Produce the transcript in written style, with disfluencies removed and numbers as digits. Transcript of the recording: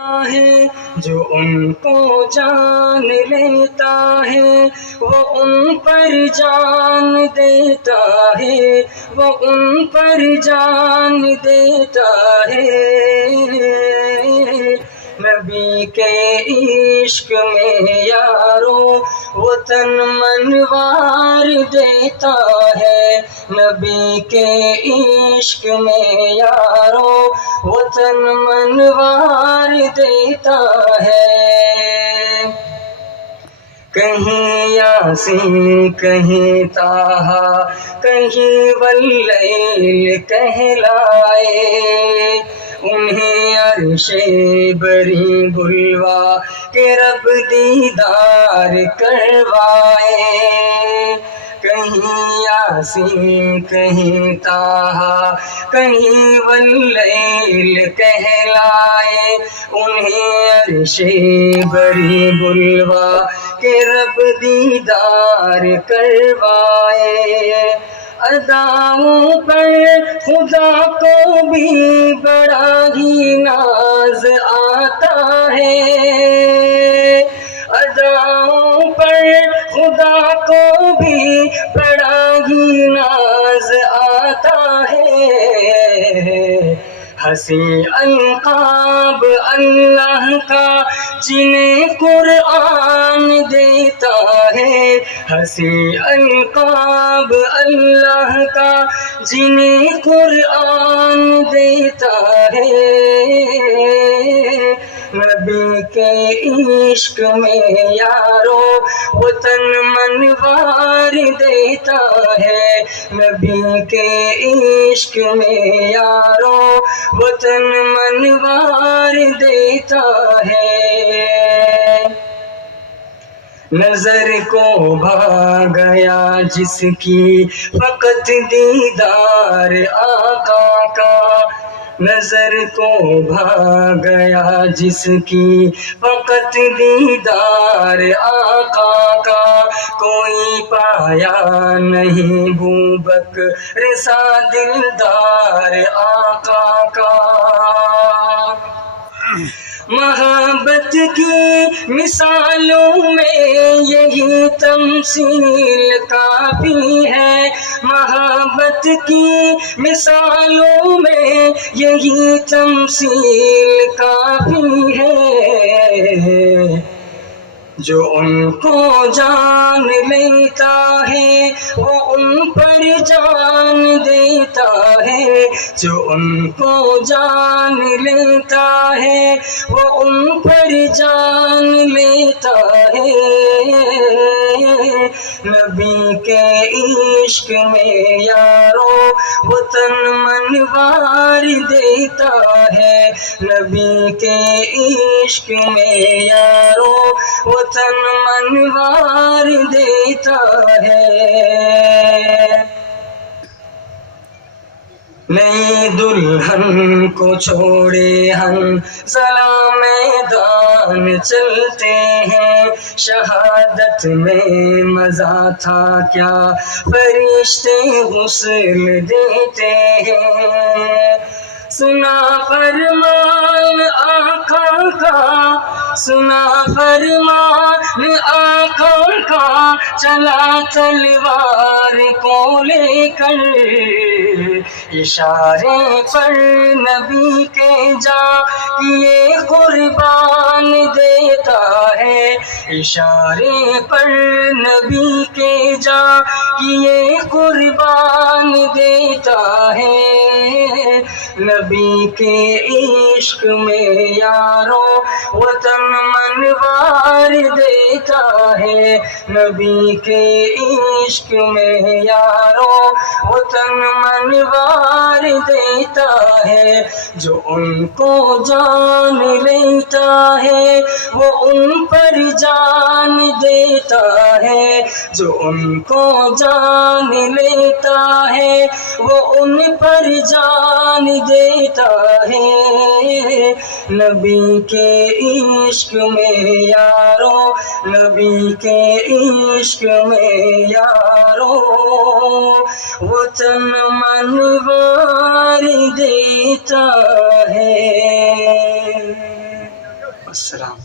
ہے جو ان کو جان لیتا ہے وہ ان پر جان دیتا ہے، وہ ان پر جان دیتا ہے۔ نبی کے عشق میں یارو وہ تن منوار دیتا ہے، نبی کے عشق میں یارو وہ تن منوار دیتا ہے۔ کہیں یاسین کہیں طٰہٰ کہیں واللیل کہلائے، انہیں عرش بری بلوا کے رب دیدار کروائے۔ کہیں یاسین کہیں طٰہٰ کہیں واللیل کہلائے، انہیں عرش بری بلوا کہ رب دیدار کروائے۔ اداؤں پر خدا کو بھی بڑا ہی ناز آتا ہے، اداؤں پر خدا کو بھی بڑا ہی ناز آتا ہے۔ حسین القاب اللہ کا جنہیں قرآن دیتا ہے، حسین القاب اللہ کا جنہیں قرآن دیتا ہے۔ نبی کے عشق میں یارو وہ تن منوار دیتا ہے، نبی کے عشق میں یارو وہ تن منوار دیتا ہے۔ نظر کو بھا گیا جس کی فقط دیدار آقا کا، نظر کو بھا گیا جس کی فقط دیدار آقا کا، کوئی پایا نہیں بوبکر سا دلدار آقا کا۔ محبت کی مثالوں میں یہی تمثیل کافی ہے، محبت کی مثالوں میں یہی تمثیل کافی ہے۔ جو ان کو جان لیتا ہے وہ ان پر جان دیتا ہے، جو ان کو جان لیتا ہے وہ ان پر جان لیتا ہے۔ نبی کے عشق میں یارو وہ تن منوار دیتا ہے، نبی کے عشق میں یارو وہ تن منوار دیتا ہے۔ نئی دلہن کو چھوڑے ہم ضلع میدان چلتے ہیں، شہادت میں مزہ تھا کیا فرشتے غسل دیتے ہیں۔ سنا فرمان آقا کا، سنا فرمان آقا کا، چلا تلوار کو لے کر، اشارے پر نبی کے جا یہ قربان دیتا ہے، اشارے پر نبی کے جا یہ قربان دیتا ہے۔ نبی کے عشق میں یارو وہ تن منوار دیتا ہے، نبی کے عشق میں یارو وہ تن منوار دیتا ہے۔ جو ان کو جان لیتا ہے وہ ان پر جان دیتا ہے، جو ان کو جان لیتا ہے وہ ان پر جان دیتا ہے۔ نبی کے عشق میں یارو، نبی کے عشق میں یارو وہ تن منوار دیتا ہے۔ السلام۔